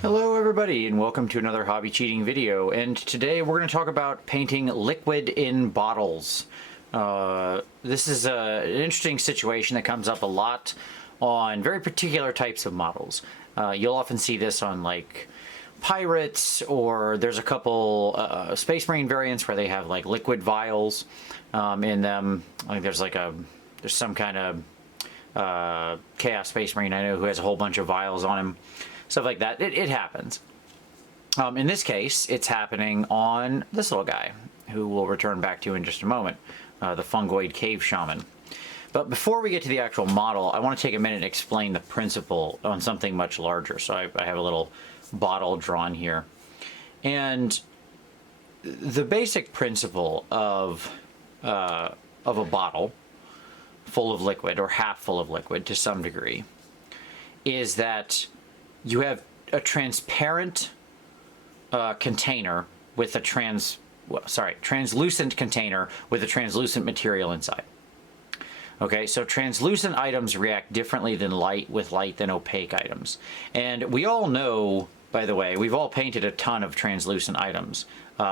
Hello everybody and welcome to another hobby cheating video, and today we're going to talk about painting liquid in bottles. This is an interesting situation that comes up a lot on very particular types of models. You'll often see this on like pirates, or there's a couple Space Marine variants where they have like liquid vials in them. Like there's some kind of Chaos Space Marine I know who has a whole bunch of vials on him. Stuff like that. It happens. In this case, it's happening on this little guy, who we'll return back to in just a moment, the Fungoid Cave Shaman. But before we get to the actual model, I want to take a minute and explain the principle on something much larger. So I have a little bottle drawn here. And the basic principle of a bottle full of liquid, or half full of liquid to some degree, is that you have a transparent container with a translucent container with a translucent material inside. Okay, so translucent items react differently than light than opaque items. And we all know, by the way, we've all painted a ton of translucent items.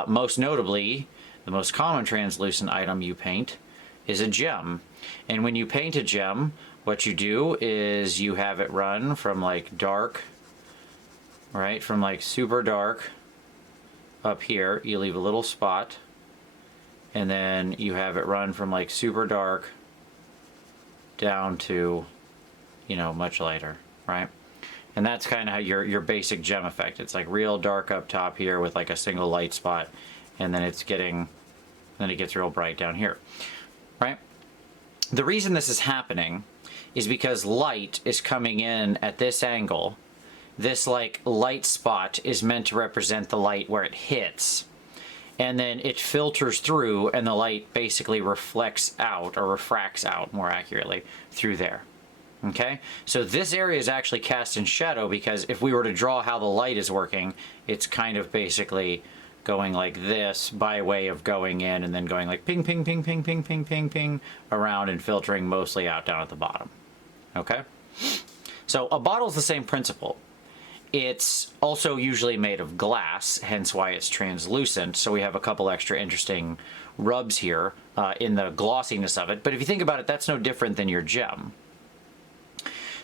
Most notably, the most common translucent item you paint is a gem. And when you paint a gem, what you do is you have it run from like dark, right, from like super dark up here, you leave a little spot, and then you have it run from like super dark down to, you know, much lighter, right? And that's kind of how your basic gem effect. It's like real dark up top here with like a single light spot, and then it gets real bright down here, right? The reason this is happening is because light is coming in at this angle. This like light spot is meant to represent the light where it hits, and then it filters through, and the light basically reflects out, or refracts out more accurately, through there. Okay, so this area is actually cast in shadow, because if we were to draw how the light is working, it's kind of basically going like this by way of going in and then going like ping ping ping ping ping ping ping ping around and filtering mostly out down at the bottom. Okay, so a bottle's the same principle. It's also usually made of glass, hence why it's translucent, so we have a couple extra interesting rubs here in the glossiness of it. But if you think about it, that's no different than your gem.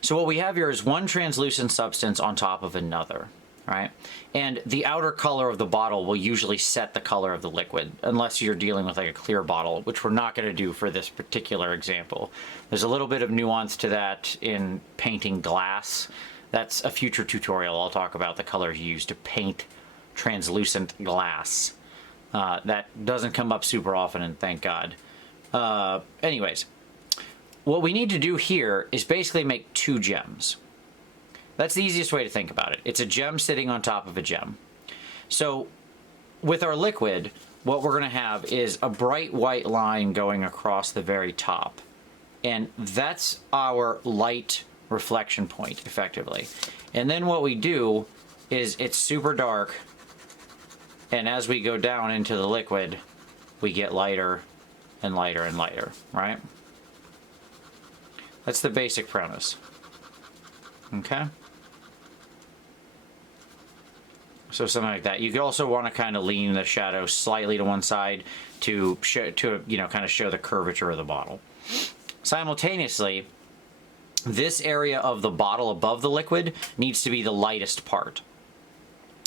So what we have here is one translucent substance on top of another, right? And the outer color of the bottle will usually set the color of the liquid, unless you're dealing with like a clear bottle, which we're not going to do for this particular example. There's a little bit of nuance to that in painting glass. That's a future tutorial. I'll talk about the colors used to paint translucent glass. That doesn't come up super often, and thank God. Anyways, what we need to do here is basically make two gems. That's the easiest way to think about it. It's a gem sitting on top of a gem. So with our liquid, what we're going to have is a bright white line going across the very top. And that's our light reflection point, effectively. And then what we do is it's super dark, and as we go down into the liquid, we get lighter and lighter and lighter, right? That's the basic premise. Okay? So something like that. You could also want to kind of lean the shadow slightly to one side to show, kind of show the curvature of the bottle. Simultaneously, this area of the bottle above the liquid needs to be the lightest part,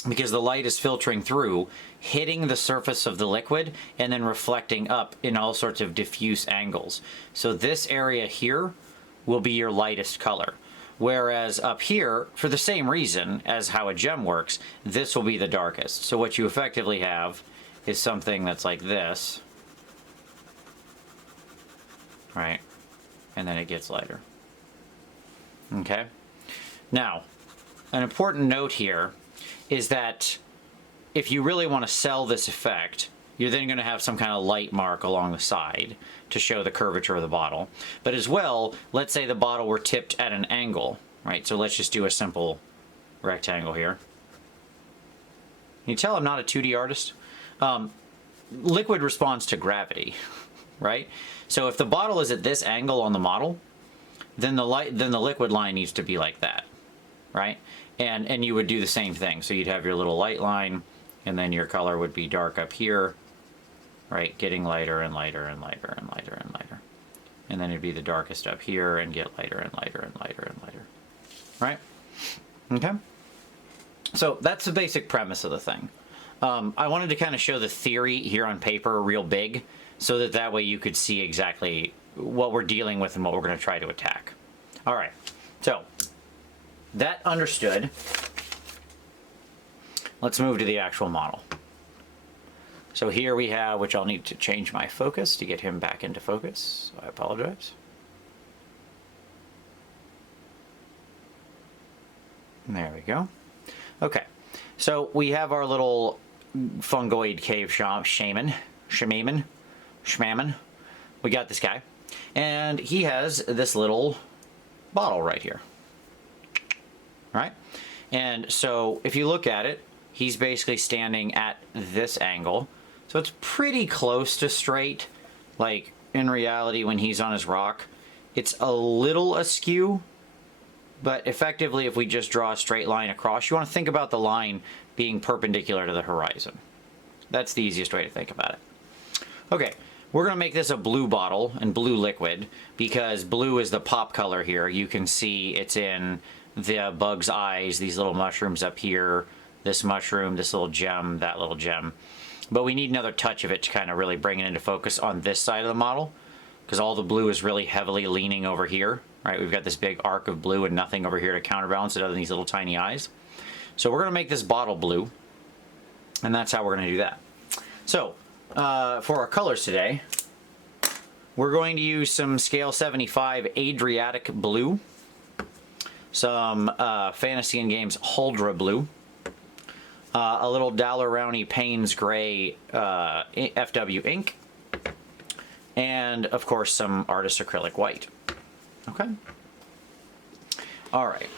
because the light is filtering through, hitting the surface of the liquid, and then reflecting up in all sorts of diffuse angles. So this area here will be your lightest color. Whereas up here, for the same reason as how a gem works, this will be the darkest. So what you effectively have is something that's like this, right? And then it gets lighter. Okay? Now, an important note here is that if you really want to sell this effect, you're then going to have some kind of light mark along the side to show the curvature of the bottle. But as well, let's say the bottle were tipped at an angle, right? So let's just do a simple rectangle here. Can you tell I'm not a 2D artist? Liquid responds to gravity. right? So if the bottle is at this angle on the model, then the liquid line needs to be like that, right? And you would do the same thing. So you'd have your little light line, and then your color would be dark up here, right? Getting lighter and lighter and lighter and lighter and lighter. And then it'd be the darkest up here and get lighter and lighter and lighter and lighter, right? Okay. So that's the basic premise of the thing. I wanted to kind of show the theory here on paper real big, so that way you could see exactly what we're dealing with and what we're going to try to attack. All right, so that understood. Let's move to the actual model. So here we have, which I'll need to change my focus to get him back into focus. So I apologize. There we go. Okay, so we have our little fungoid cave shaman. We got this guy, and he has this little bottle right here, right? And so if you look at it, he's basically standing at this angle, so it's pretty close to straight. Like in reality, when he's on his rock, it's a little askew, but effectively if we just draw a straight line across, you want to think about the line being perpendicular to the horizon. That's the easiest way to think about it. Okay, we're going to make this a blue bottle and blue liquid, because blue is the pop color here. You can see it's in the bug's eyes, these little mushrooms up here, this mushroom, this little gem, that little gem. But we need another touch of it to kind of really bring it into focus on this side of the model, because all the blue is really heavily leaning over here, right? We've got this big arc of blue and nothing over here to counterbalance it other than these little tiny eyes. So we're going to make this bottle blue, and that's how we're going to do that. So for our colors today, we're going to use some scale 75 Adriatic blue, some Fantasy and Games Huldra blue, a little Daler-Rowney Payne's Gray FW ink, and of course some Artist Acrylic white. Okay. All right.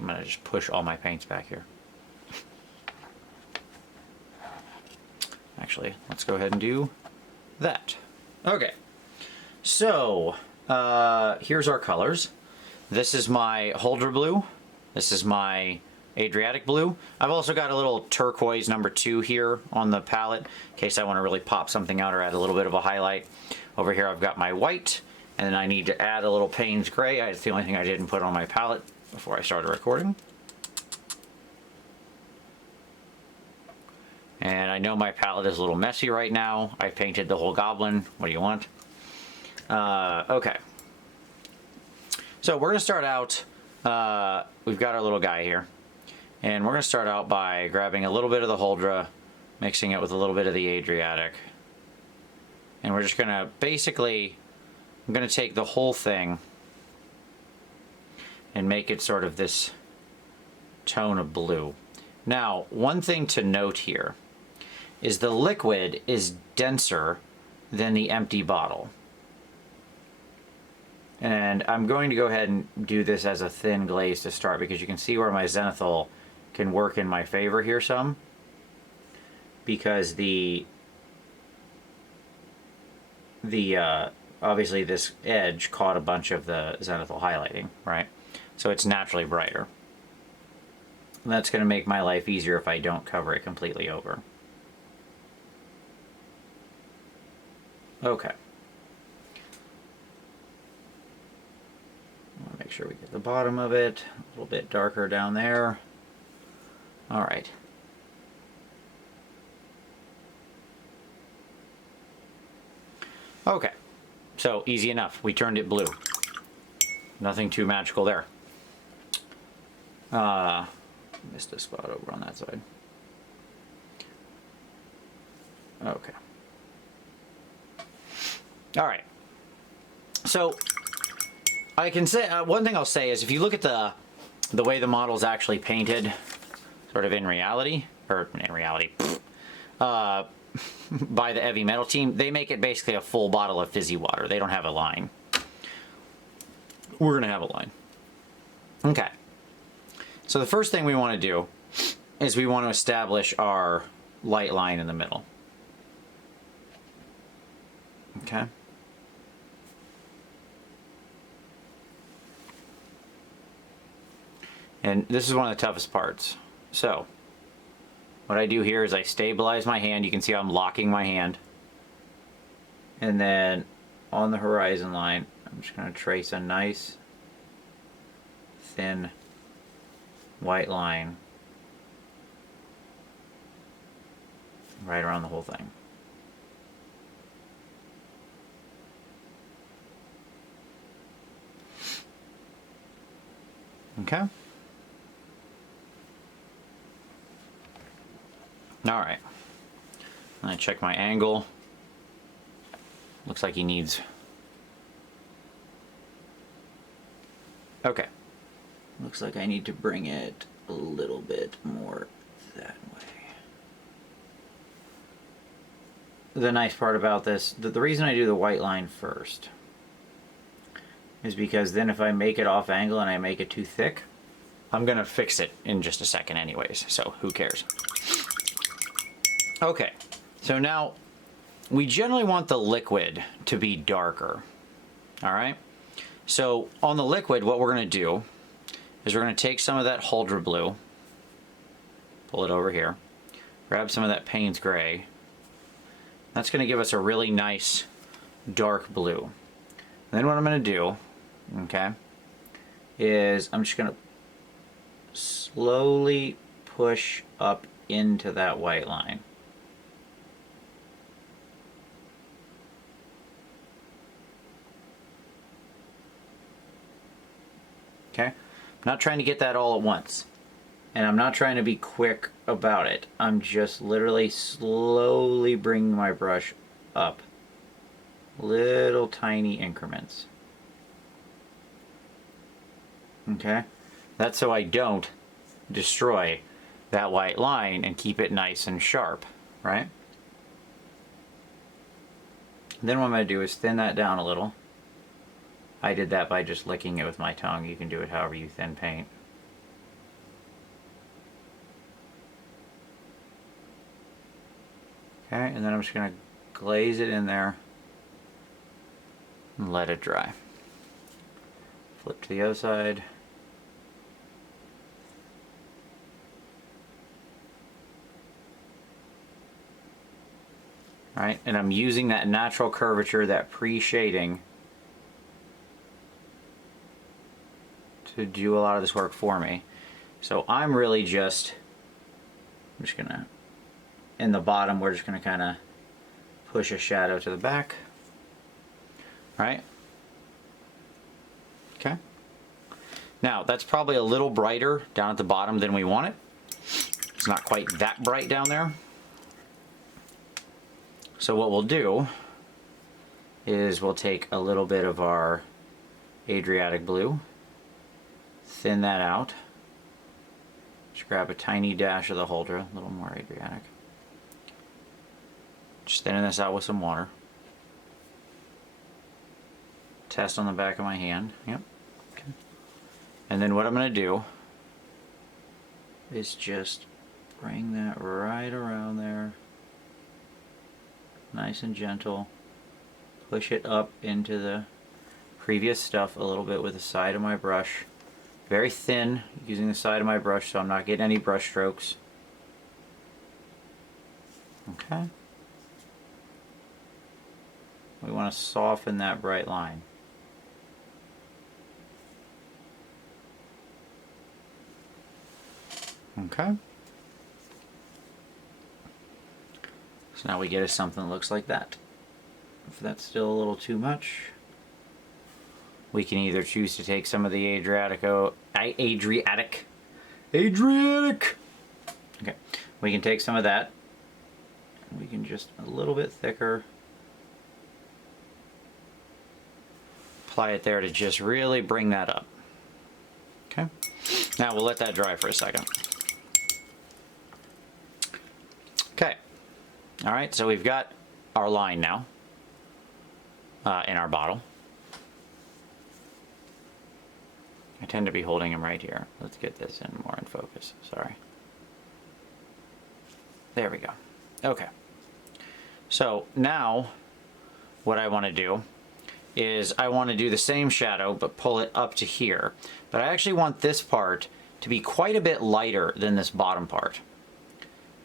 I'm gonna just push all my paints back here. Actually, let's go ahead and do that. Okay. So here's our colors. This is my Huldra blue. This is my Adriatic blue. I've also got a little turquoise #2 here on the palette in case I want to really pop something out or add a little bit of a highlight. Over here I've got my white, and then I need to add a little Payne's Gray. It's the only thing I didn't put on my palette before I started recording. And I know my palette is a little messy right now. I painted the whole goblin. What do you want? Okay. So we're going to start out, we've got our little guy here. And we're going to start out by grabbing a little bit of the Huldra, mixing it with a little bit of the Adriatic. And we're just going to basically, I'm going to take the whole thing and make it sort of this tone of blue. Now, one thing to note here is the liquid is denser than the empty bottle. And I'm going to go ahead and do this as a thin glaze to start, because you can see where my zenithal can work in my favor here some, because obviously this edge caught a bunch of the zenithal highlighting, right? So it's naturally brighter. And that's going to make my life easier if I don't cover it completely over. Okay. I want to make sure we get the bottom of it a little bit darker down there. All right. Okay, so easy enough. We turned it blue. Nothing too magical there. Missed a spot over on that side. Okay. All right. So I can say one thing I'll say is, if you look at the way the model's actually painted, sort of in reality, or in reality, by the heavy metal team, they make it basically a full bottle of fizzy water. They don't have a line. We're gonna have a line. Okay. So the first thing we want to do is we want to establish our light line in the middle. Okay. And this is one of the toughest parts. So, what I do here is I stabilize my hand. You can see I'm locking my hand. And then on the horizon line, I'm just going to trace a nice, thin, white line right around the whole thing. Okay. All right. I check my angle. Looks like he needs. Okay. Looks like I need to bring it a little bit more that way. The nice part about this, the reason I do the white line first is because then if I make it off angle and I make it too thick, I'm gonna fix it in just a second anyways, so who cares? Okay, so now we generally want the liquid to be darker, all right? So on the liquid, what we're gonna do is we're gonna take some of that Huldra blue, pull it over here, grab some of that Payne's gray. That's gonna give us a really nice dark blue. And then what I'm gonna do, okay, is I'm just gonna slowly push up into that white line. Okay, I'm not trying to get that all at once. And I'm not trying to be quick about it. I'm just literally slowly bringing my brush up. Little tiny increments. Okay? That's so I don't destroy that white line and keep it nice and sharp, right? Then what I'm going to do is thin that down a little. I did that by just licking it with my tongue. You can do it however you thin paint. Okay, and then I'm just going to glaze it in there and let it dry. Flip to the other side. Alright, and I'm using that natural curvature, that pre-shading, to do a lot of this work for me. So I'm really just gonna, in the bottom, we're just gonna kind of push a shadow to the back. Right? Okay. Now, that's probably a little brighter down at the bottom than we want it. It's not quite that bright down there. So what we'll do is we'll take a little bit of our Adriatic blue, thin that out, just grab a tiny dash of the Huldra, a little more Adriatic. Just thinning this out with some water. Test on the back of my hand. Yep. Okay. And then what I'm going to do is just bring that right around there. Nice and gentle. Push it up into the previous stuff a little bit with the side of my brush. Very thin, using the side of my brush so I'm not getting any brush strokes. Okay. We want to soften that bright line. Okay. So now we get us something that looks like that. If that's still a little too much, we can either choose to take some of the Adriatic. Okay, we can take some of that. We can just a little bit thicker. Apply it there to just really bring that up. Okay, now we'll let that dry for a second. Okay, all right, so we've got our line now in our bottle. I tend to be holding him right here. Let's get this in more in focus, sorry. There we go. Okay. So now what I want to do is I want to do the same shadow but pull it up to here. But I actually want this part to be quite a bit lighter than this bottom part.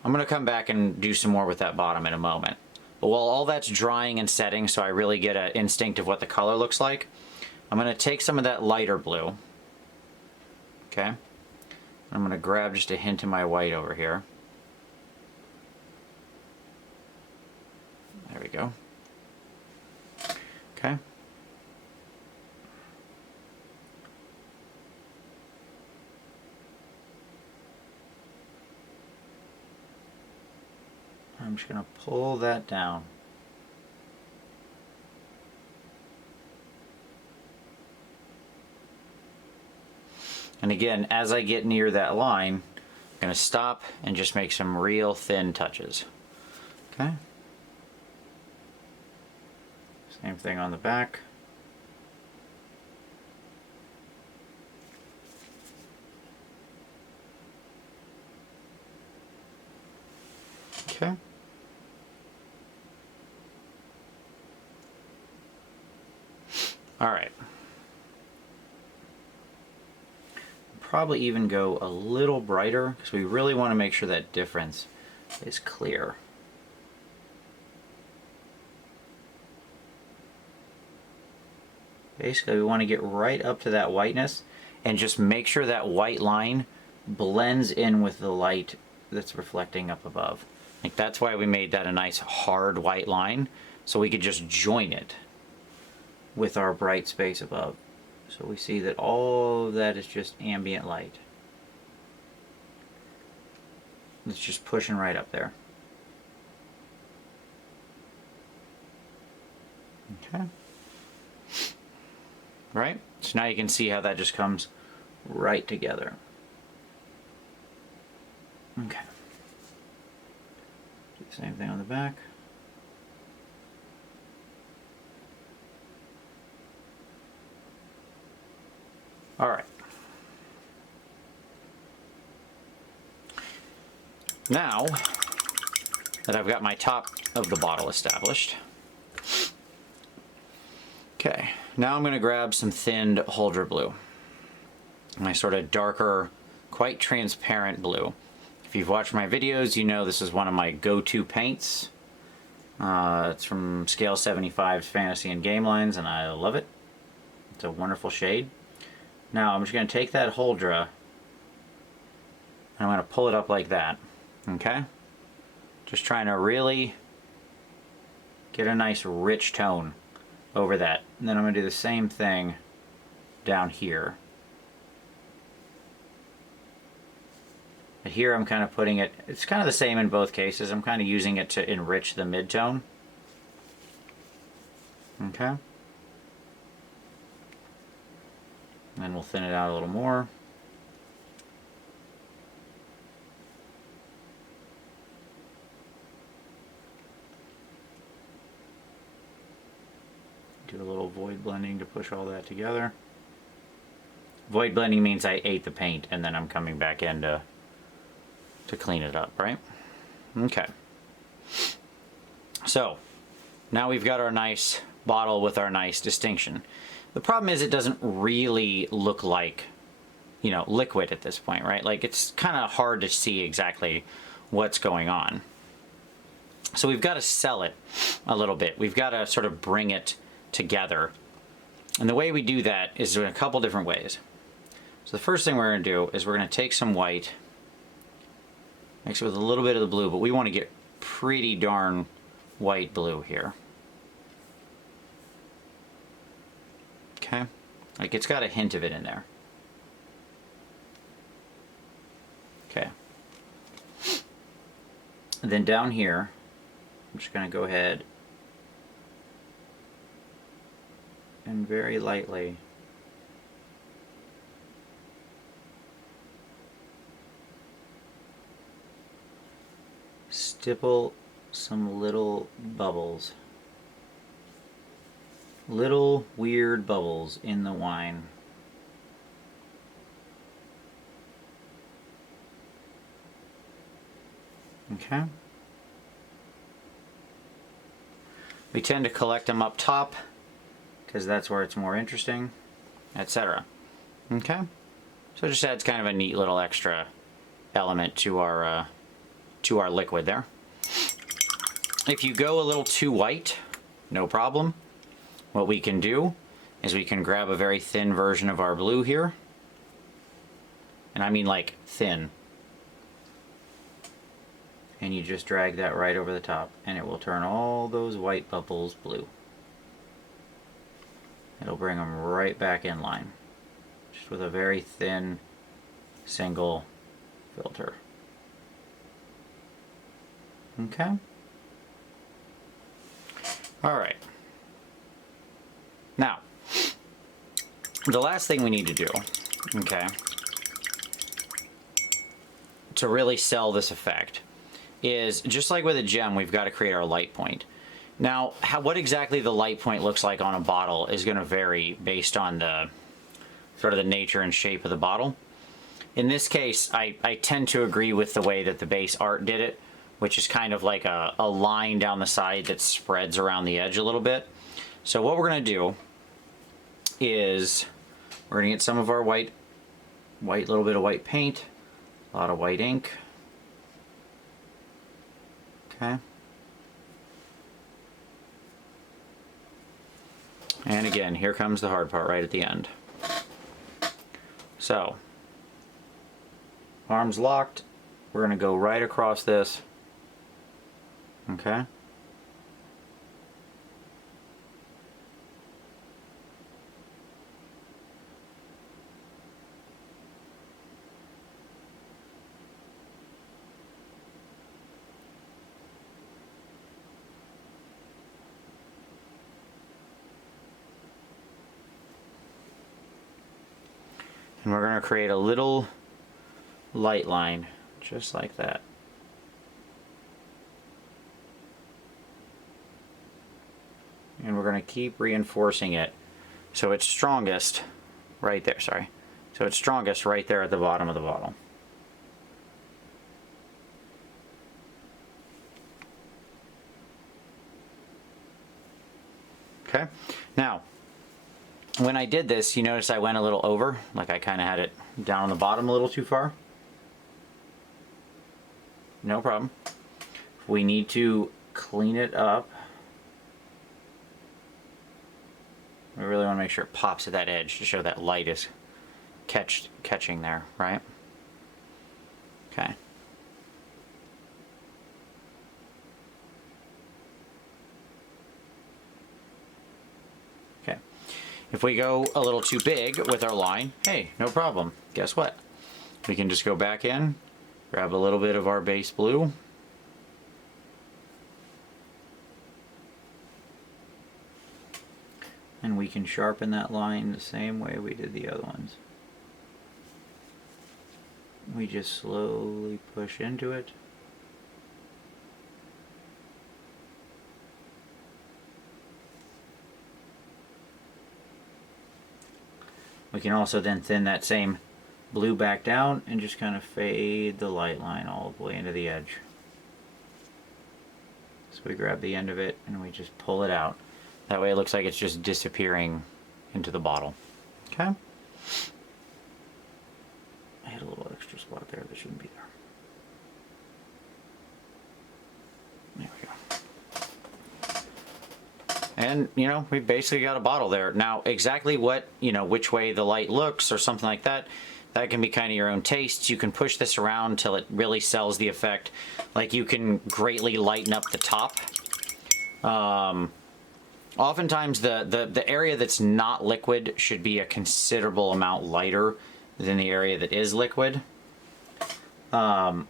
I'm going to come back and do some more with that bottom in a moment. But while all that's drying and setting so I really get an instinct of what the color looks like, I'm going to take some of that lighter blue. Okay. I'm going to grab just a hint of my white over here. There we go. Okay. I'm just going to pull that down. And again, as I get near that line, I'm going to stop and just make some real thin touches. Okay. Same thing on the back. Okay. All right. Probably even go a little brighter because we really want to make sure that difference is clear. Basically, we want to get right up to that whiteness and just make sure that white line blends in with the light that's reflecting up above. Like that's why we made that a nice hard white line, so we could just join it with our bright space above. So we see that all of that is just ambient light. It's just pushing right up there. Okay. Right? So now you can see how that just comes right together. Okay. Do the same thing on the back. All right. Now that I've got my top of the bottle established, okay, now I'm going to grab some thinned Huldra blue. My sort of darker, quite transparent blue. If you've watched my videos, you know this is one of my go-to paints. It's from Scale 75's Fantasy and Game Lines, and I love it. It's a wonderful shade. Now I'm just going to take that Huldra and I'm going to pull it up like that. Okay? Just trying to really get a nice rich tone over that. And then I'm going to do the same thing down here. But here I'm kind of putting it, it's kind of the same in both cases. I'm kind of using it to enrich the mid-tone. Okay? And then we'll thin it out a little more. Do a little void blending to push all that together. Void blending means I ate the paint and then I'm coming back in to clean it up, right? Okay. So, now we've got our nice bottle with our nice distinction. The problem is it doesn't really look like, you know, liquid at this point, right? Like it's kind of hard to see exactly what's going on. So we've got to sell it a little bit. We've got to sort of bring it together. And the way we do that is in a couple different ways. So the first thing we're going to do is we're going to take some white, mix it with a little bit of the blue, but we want to get pretty darn white blue here. Okay, like it's got a hint of it in there. Okay. And then down here, I'm just going to go ahead and very lightly stipple some little bubbles. Little weird bubbles in the wine. Okay. We tend to collect them up top because that's where it's more interesting, etc. Okay? So it just adds kind of a neat little extra element to our liquid there. If you go a little too white, no problem. What we can do is we can grab a very thin version of our blue here. And I mean like thin. And you just drag that right over the top and it will turn all those white bubbles blue. It'll bring them right back in line. Just with a very thin single filter. Okay. All right. Now, the last thing we need to do, okay, to really sell this effect is, just like with a gem, we've got to create our light point. Now, what exactly the light point looks like on a bottle is going to vary based on the sort of the nature and shape of the bottle. In this case, I tend to agree with the way that the base art did it, which is kind of like a line down the side that spreads around the edge a little bit. So what we're going to do is we're going to get some of our white little bit of white paint, a lot of white ink. Okay. And again, here comes the hard part right at the end. So, arms locked, we're going to go right across this. Okay. And we're going to create a little light line, just like that. And we're going to keep reinforcing it so it's strongest right there, sorry. So it's strongest right there at the bottom of the bottle. Okay, now when I did this, you notice I went a little over, like I kind of had it down on the bottom a little too far. No problem. We need to clean it up. We really want to make sure it pops at that edge to show that light is catching there, right? Okay. Okay. If we go a little too big with our line, hey, no problem. Guess what? We can just go back in, grab a little bit of our base blue. And we can sharpen that line the same way we did the other ones. We just slowly push into it. We can also then thin that same blue back down and just kind of fade the light line all the way into the edge. So we grab the end of it and we just pull it out. That way it looks like it's just disappearing into the bottle. Okay? I had a little extra spot there that shouldn't be there. There we go. And, you know, we basically got a bottle there. Now, exactly what, you know, which way the light looks or something like that, that can be kind of your own taste. You can push this around until it really sells the effect. Like, you can greatly lighten up the top. Oftentimes the area that's not liquid should be a considerable amount lighter than the area that is liquid. So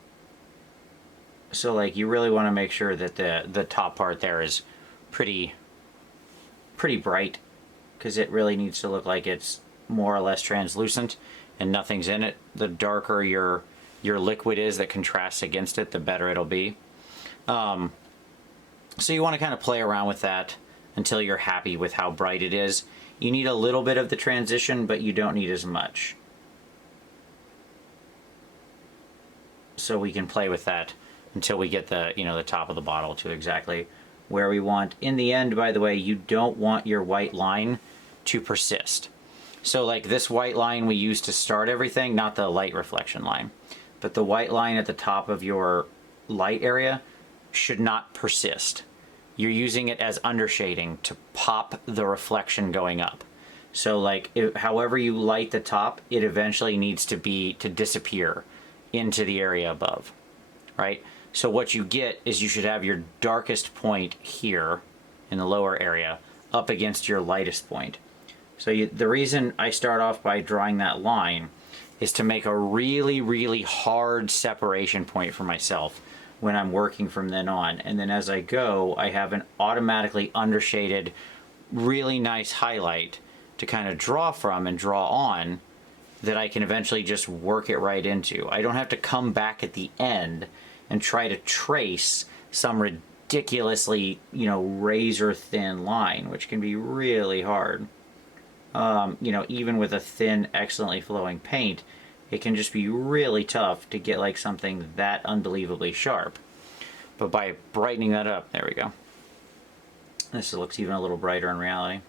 like you really want to make sure that the top part there is pretty bright, because it really needs to look like it's more or less translucent and nothing's in it. The darker your liquid is that contrasts against it, the better it'll be. So you want to kind of play around with that until you're happy with how bright it is. You need a little bit of the transition, but you don't need as much. So we can play with that until we get the, you know, the top of the bottle to exactly where we want, in the end, by the way, you don't want your white line to persist. So like this white line we use to start everything, not the light reflection line, but the white line at the top of your light area should not persist. You're using it as undershading to pop the reflection going up. So like however you light the top, it eventually needs to disappear into the area above, right? So what you get is you should have your darkest point here in the lower area up against your lightest point. So the reason I start off by drawing that line is to make a really, really hard separation point for myself when I'm working from then on. And then as I go, I have an automatically undershaded, really nice highlight to kind of draw from and draw on that I can eventually just work it right into. I don't have to come back at the end and try to trace some ridiculously, razor thin line, which can be really hard. Even with a thin, excellently flowing paint, it can just be really tough to get like something that unbelievably sharp. But by brightening that up, there we go. This looks even a little brighter in reality.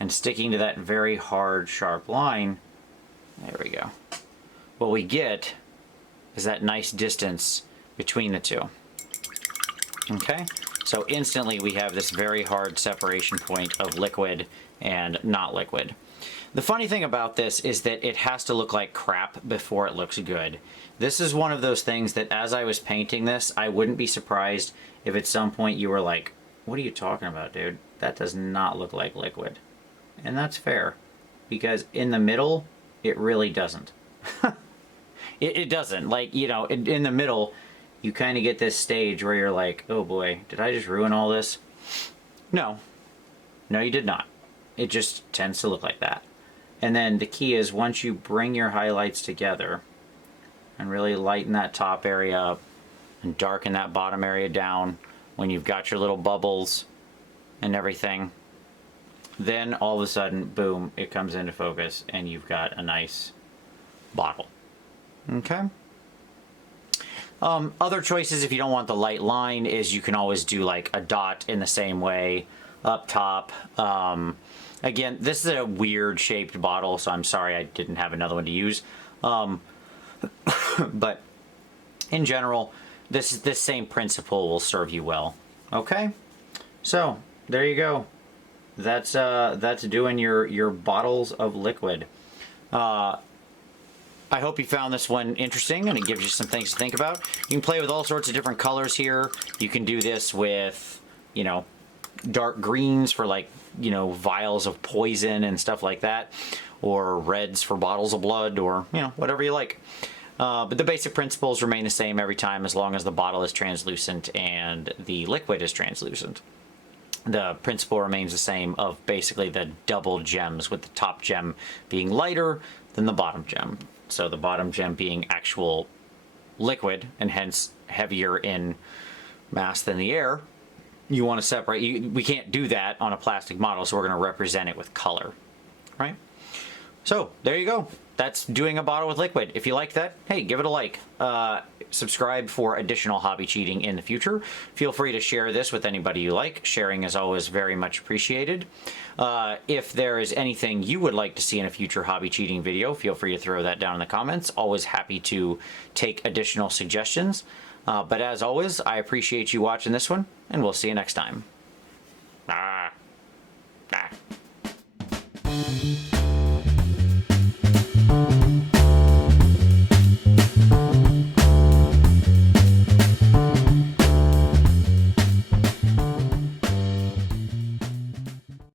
And sticking to that very hard, sharp line, there we go. What we get is that nice distance between the two. Okay? So instantly we have this very hard separation point of liquid and not liquid. The funny thing about this is that it has to look like crap before it looks good. This is one of those things that as I was painting this, I wouldn't be surprised if at some point you were like, what are you talking about, dude? That does not look like liquid. And that's fair, because in the middle, it really doesn't. It doesn't. Like, in the middle, you kind of get this stage where you're like, oh boy, did I just ruin all this? No, you did not. It just tends to look like that. And then the key is once you bring your highlights together and really lighten that top area up and darken that bottom area down when you've got your little bubbles and everything, then all of a sudden, boom, it comes into focus and you've got a nice bottle. Okay? Other choices, if you don't want the light line, is you can always do like a dot in the same way up top. Again, this is a weird shaped bottle, so I'm sorry I didn't have another one to use. But in general, this same principle will serve you well. Okay? So, there you go. That's doing your bottles of liquid. I hope you found this one interesting and it gives you some things to think about. You can play with all sorts of different colors here. You can do this with, dark greens for like, vials of poison and stuff like that, or reds for bottles of blood, or, whatever you like. But the basic principles remain the same every time as long as the bottle is translucent and the liquid is translucent. The principle remains the same of basically the double gems, with the top gem being lighter than the bottom gem. So the bottom gem being actual liquid and hence heavier in mass than the air. You want to separate, we can't do that on a plastic model, so we're going to represent it with color, right? So there you go. That's doing a bottle with liquid. If you like that, hey, give it a like. Subscribe for additional hobby cheating in the future. Feel free to share this with anybody you like. Sharing is always very much appreciated. If there is anything you would like to see in a future hobby cheating video, feel free to throw that down in the comments. Always happy to take additional suggestions. But as always, I appreciate you watching this one, and we'll see you next time.